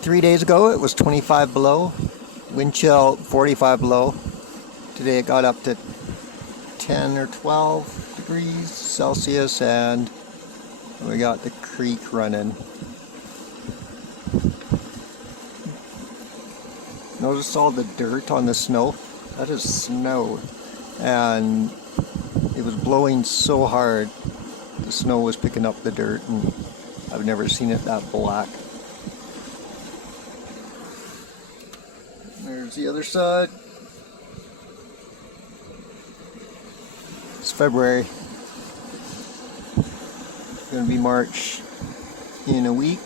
3 days ago it was 25 below, wind chill 45 below. Today it got up to 10 or 12 degrees Celsius, and we got the creek running. Notice all the dirt on the snow? That is snow. And it was blowing so hard, the snow was picking up the dirt, and I've never seen it that black. There's the other side. It's February. It's gonna be March in a week.